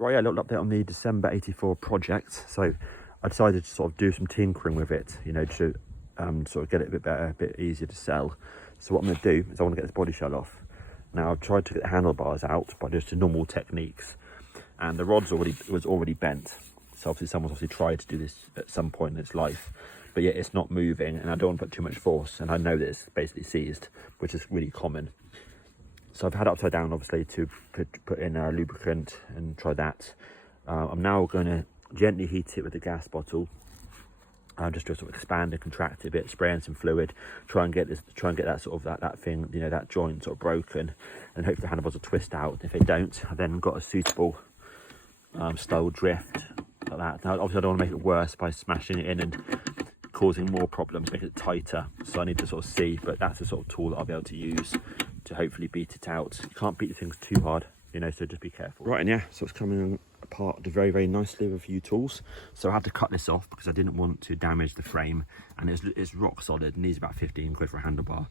Right, yeah, a little update on the December 84 project. So I decided to sort of do some tinkering with it, you know, to sort of get it a bit better, a bit easier to sell. So what I'm going to do is I want to get this body shell off. Now I've tried to get the handlebars out by just the normal techniques, and the rod's was already bent. So obviously someone's obviously tried to do this at some point in its life, but yet it's not moving, and I don't want to put too much force, and I know that it's basically seized, which is really common. So I've had it upside down, obviously, to put in lubricant and try that. I'm now going to gently heat it with a gas bottle, just to sort of expand and contract it a bit, spray in some fluid, try and get that sort of that thing, you know, that joint sort of broken, and hopefully the handlebars will twist out. If they don't, I've then got a suitable style drift like that. Now, obviously, I don't want to make it worse by smashing it in and causing more problems, make it tighter. So I need to sort of see, but that's the sort of tool that I'll be able to use to hopefully beat it out. You can't beat things too hard, you know, so just be careful. Right, and yeah, so it's coming apart very, very nicely with a few tools. So I had to cut this off because I didn't want to damage the frame, and it's rock solid and needs about 15 quid for a handlebar.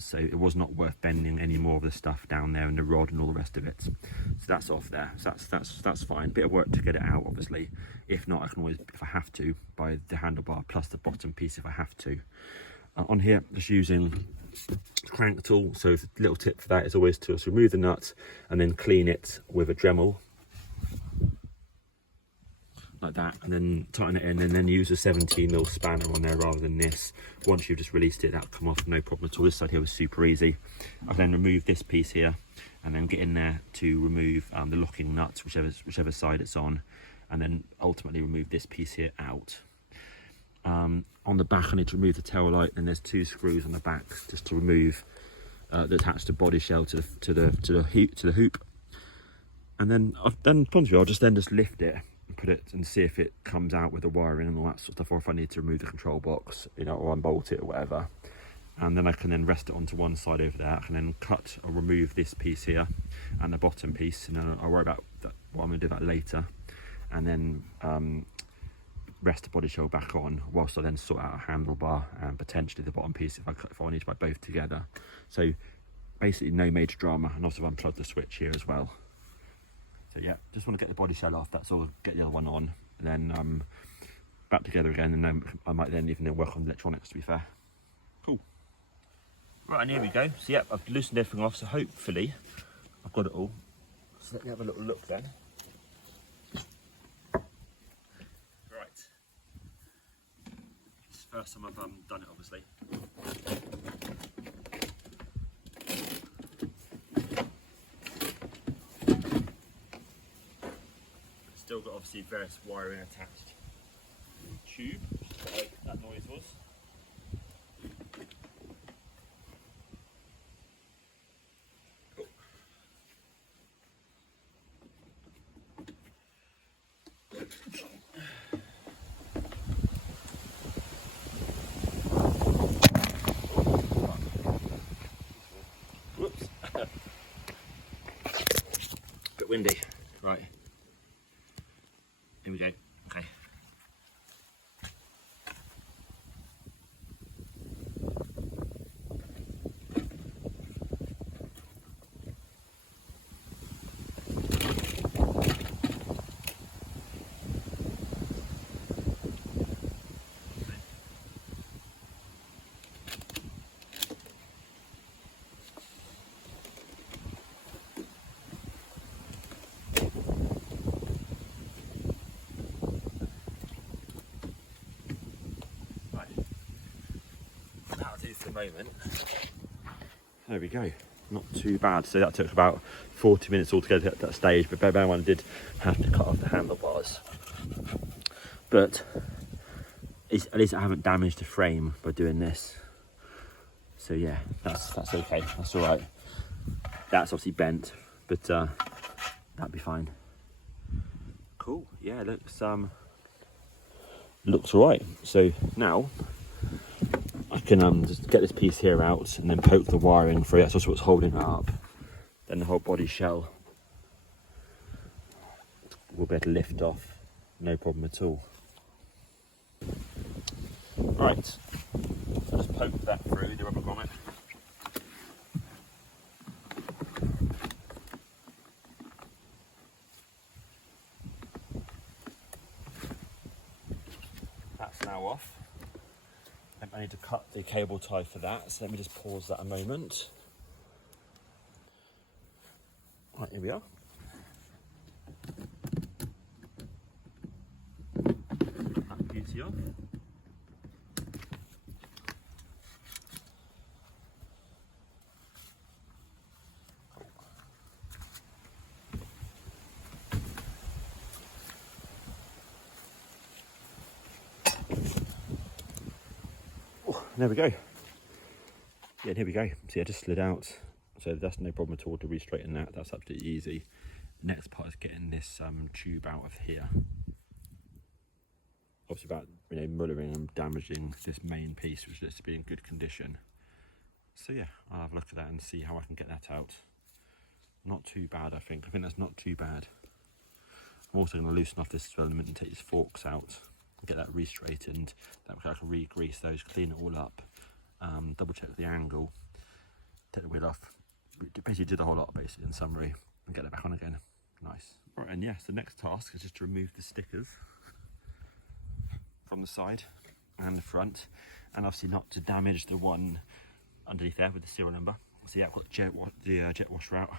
So it was not worth bending any more of the stuff down there and the rod and all the rest of it. So that's off there. So that's fine. Bit of work to get it out, obviously. If not, I can always, if I have to, buy the handlebar plus the bottom piece if I have to. On here, just using crank tool. So the little tip for that is always to remove the nut and then clean it with a Dremel like that, and then tighten it in, and then use a 17mm spanner on there rather than this. Once you've just released it, that'll come off, no problem at all. This side here was super easy. I've then removed this piece here and then get in there to remove the locking nuts, whichever side it's on, and then ultimately remove this piece here out. On the back I need to remove the tail light, and there's 2 screws on the back just to remove that attach the body shell to the hoop. And then I'll just lift it and put it and see if it comes out with the wiring and all that sort of stuff, or if I need to remove the control box, you know, or unbolt it or whatever. And then I can then rest it onto one side over there. I can then cut or remove this piece here and the bottom piece, and then I'll worry about that. Well, I'm going to do that later, and then rest the body shell back on whilst I then sort out a handlebar and potentially the bottom piece if I need to buy both together. So basically no major drama, and also unplug the switch here as well. So yeah, just want to get the body shell off, that's all. Get the other one on, and then back together again, and then I might then even work on the electronics, to be fair. Cool. Right, and here we go. So yeah, I've loosened everything off, so hopefully I've got it all. So let me have a little look then. Right. It's the first time I've done it, obviously. Still got obviously various wiring attached. Tube, like that noise was. Cool. Whoops. Bit windy. Right. Here we go. Okay. For the moment. There we go, not too bad. So that took about 40 minutes altogether at that stage, but bear in mind I did have to cut off the handlebars, but at least I haven't damaged the frame by doing this. So yeah, that's okay, that's all right. That's obviously bent, but that'd be fine. Cool. Yeah, looks all right. So now I can just get this piece here out and then poke the wiring through. That's also what's holding it up. Then the whole body shell will be able to lift off, no problem at all. Right, so just poke that through the rubber grommet. that's now off. I need to cut the cable tie for that, so let me just pause that a moment. Right, here we are. That beauty off. There we go. Yeah, here we go. See, I just slid out, so that's no problem at all to re-straighten that. That's absolutely easy. The next part is getting this tube out of here. Obviously, about mullering and damaging this main piece, which looks to be in good condition. So yeah, I'll have a look at that and see how I can get that out. Not too bad, I think. I think that's not too bad. I'm also going to loosen off this element and take these forks out. Get that re-straightened, then I can re-grease those, clean it all up, double check the angle, take the wheel off, basically do the whole lot basically in summary, and get it back on again. Nice. Right, and yes, the next task is just to remove the stickers from the side and the front, and obviously not to damage the one underneath there with the serial number. See, I've got the jet washer out,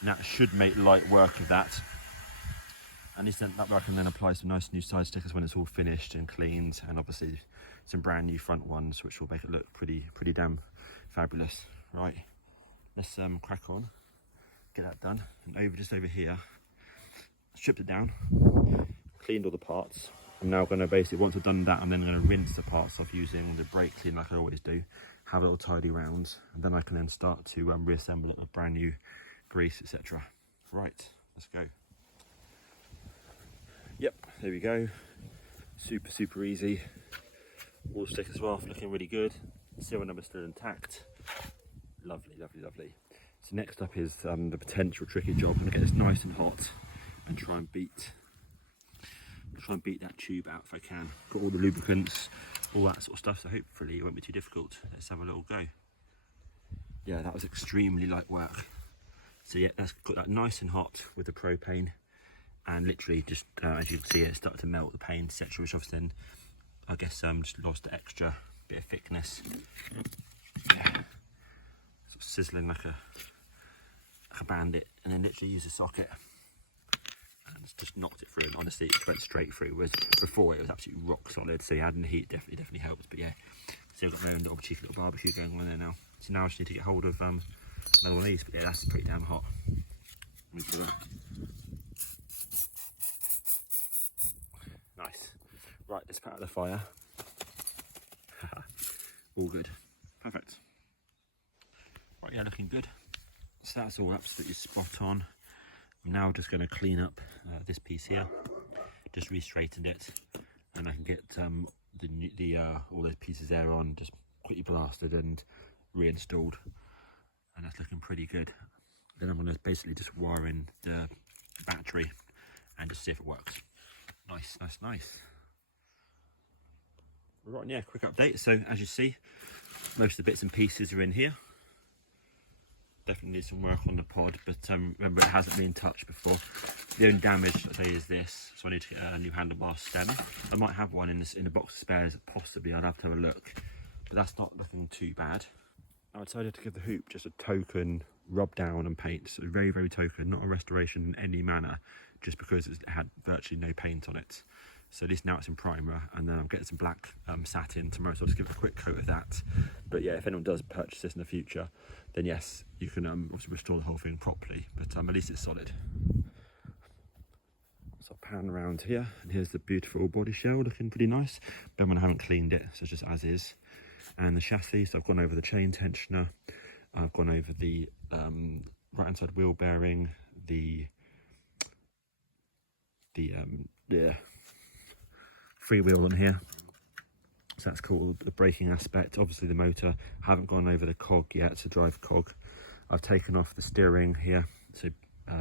and that should make light work of that. And that way I can then apply some nice new side stickers when it's all finished and cleaned, and obviously some brand new front ones, which will make it look pretty damn fabulous. Right, let's crack on, get that done. And just over here, stripped it down, cleaned all the parts. I'm now going to basically, once I've done that, I'm then going to rinse the parts off using the brake clean like I always do, have a little tidy round, and then I can then start to reassemble it with brand new grease, etc. Right, let's go. Yep, there we go. Super easy. All the stickers are off, looking really good. Serial number still intact. Lovely. So next up is the potential tricky job. I'm gonna get this nice and hot and try and beat that tube out if I can. Got all the lubricants, all that sort of stuff, so hopefully it won't be too difficult. Let's have a little go. Yeah, that was extremely light work. So yeah, that's got that nice and hot with the propane. And literally just, as you can see, it started to melt the paint, etc., which obviously then, I guess, just lost the extra bit of thickness. Yeah. Sort of sizzling like a bandit, and then literally use a socket and just knocked it through, and honestly it went straight through, whereas before it was absolutely rock solid. So yeah, adding the heat definitely helped. But yeah, so I've got my own little cheeky little barbecue going on there now. So now I just need to get hold of another one of these, but yeah, that's pretty damn hot. Let me do that. Nice. Right, let's put out the fire. All good. Perfect. Right, yeah, looking good. So that's all absolutely spot on. I'm now just going to clean up this piece here. Just re-straightened it, and I can get all those pieces there on, just quickly blasted and reinstalled, and that's looking pretty good. Then I'm going to basically just wire in the battery and just see if it works. Nice. Right, yeah, quick update. So as you see, most of the bits and pieces are in here. Definitely need some work on the pod, but remember, it hasn't been touched before. The only damage, I'll say, is this. So I need to get a new handlebar stem. I might have one in the box of spares, possibly. I'd have to have a look, but that's not looking too bad. I decided to give the hoop just a token rub down and paint. So very token, not a restoration in any manner, just because it had virtually no paint on it. So at least now it's in primer, and then I'm getting some black satin tomorrow, so I'll just give it a quick coat of that. But yeah, if anyone does purchase this in the future, then yes, you can obviously restore the whole thing properly, but at least it's solid. So I'll pan around here, and here's the beautiful body shell, looking pretty nice. Then when I haven't cleaned it, so it's just as is. And the chassis, so I've gone over the chain tensioner, I've gone over the right hand side wheel bearing, the freewheel on here, so that's cool. The braking aspect, obviously the motor. I haven't gone over the cog yet, so drive cog. I've taken off the steering here, so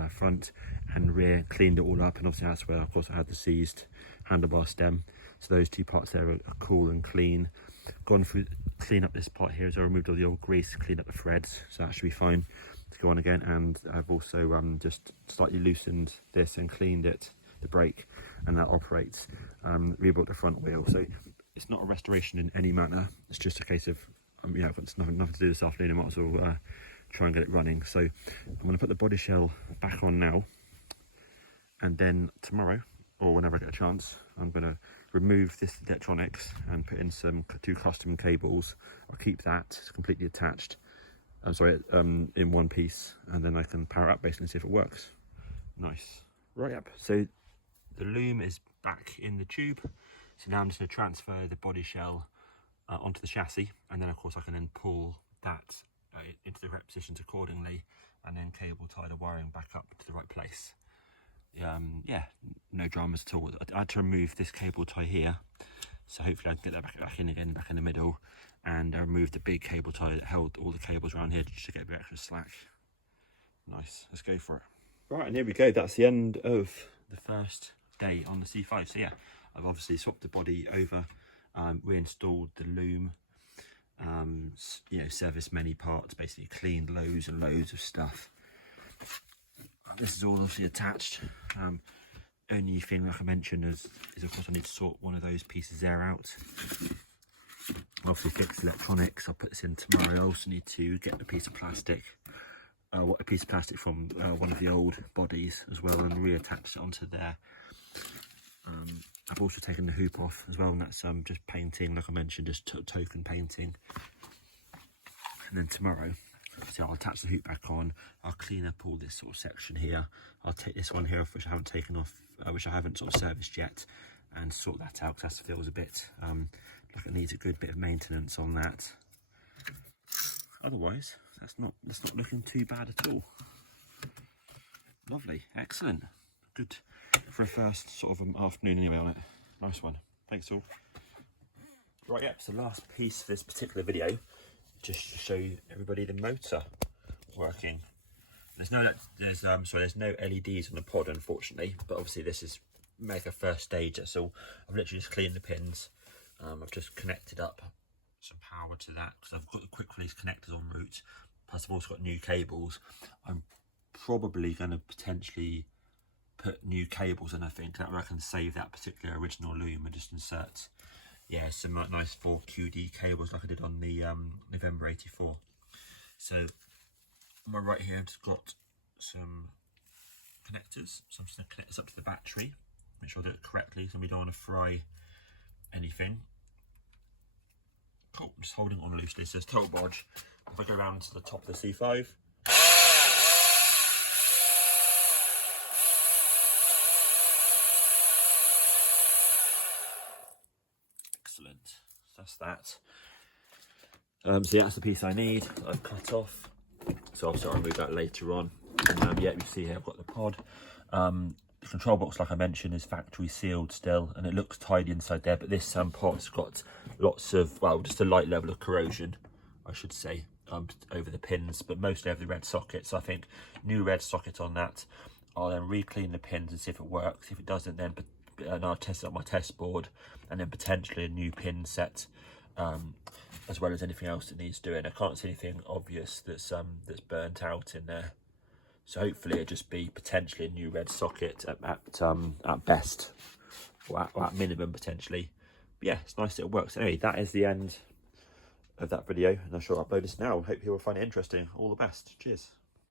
front and rear, cleaned it all up, and obviously that's where, of course, I had the seized handlebar stem. So those two parts there are cool and clean. Gone through, clean up this part here, so I removed all the old grease, cleaned up the threads, so that should be fine to go on again. And I've also just slightly loosened this and cleaned it. the brake, and that operates. Rebuilt the front wheel, so it's not a restoration in any manner. It's just a case of you know, I've got nothing to do this afternoon. I might as well try and get it running. So I'm going to put the body shell back on now, and then tomorrow, or whenever I get a chance, I'm going to remove this electronics and put in two custom cables. I'll keep that, it's completely attached, in one piece, and then I can power it up basically and see if it works. Nice. Right up. So the loom is back in the tube. So now I'm just going to transfer the body shell onto the chassis, and then of course I can then pull that into the correct positions accordingly, and then cable tie the wiring back up to the right place. Yeah, no dramas at all. I had to remove this cable tie here, so hopefully I can get that back in again, back in the middle, and I removed the big cable tie that held all the cables around here just to get a bit extra slack. Nice, let's go for it. Right, and here we go. That's the end of the first day on the C5. So yeah, I've obviously swapped the body over, reinstalled the loom, you know, serviced many parts, basically cleaned loads and loads of stuff. This is all obviously attached. Only thing, like I mentioned, is of course I need to sort one of those pieces there out. Obviously fix electronics. I'll put this in tomorrow. I also need to get a piece of plastic, from one of the old bodies as well, and reattach it onto there. I've also taken the hoop off as well, and that's just painting, like I mentioned, just token painting. And then tomorrow, so I'll attach the hoop back on. I'll clean up all this sort of section here. I'll take this one here off, which I haven't taken off, which I haven't sort of serviced yet, and sort that out, because that feels a bit like it needs a good bit of maintenance on that. Otherwise, that's not looking too bad at all. Lovely, excellent, good for a first sort of afternoon anyway on it. Nice one, thanks all. Right, yeah, so last piece for this particular video, just to show everybody the motor working. There's no LEDs on the pod, unfortunately, but obviously this is mega first stage. So I've literally just cleaned the pins. I've just connected up some power to that, because I've got the quick release connectors en route. Plus I've also got new cables. I'm probably going to potentially put new cables in. I think that way I can save that particular original loom and just insert, yeah, some nice 4QD cables like I did on the November 84. So on my right here I've just got some connectors, so I'm just going to connect this up to the battery, make sure I do it correctly so we don't want to fry anything. Cool, I'm just holding on loosely. It says total bodge. If I go around to the top of the C5, excellent, that's that. So yeah, that's the piece I need. I've cut off, so I'll remove that later on. And yeah, you see here I've got the pod. The control box, like I mentioned, is factory sealed still, and it looks tidy inside there, but this pod's got lots of, well, just a light level of corrosion, I should say, over the pins, but mostly over the red sockets. So I think new red socket on that. I'll then re-clean the pins and see if it works. If it doesn't, then I'll test it on my test board, and then potentially a new pin set, as well as anything else that needs doing. I can't see anything obvious that's burnt out in there. So hopefully it'll just be potentially a new red socket at best, or at minimum potentially. But yeah, it's nice that it works. Anyway, that is the end of that video, and I shall upload this now. Hope you will find it interesting. All the best. Cheers.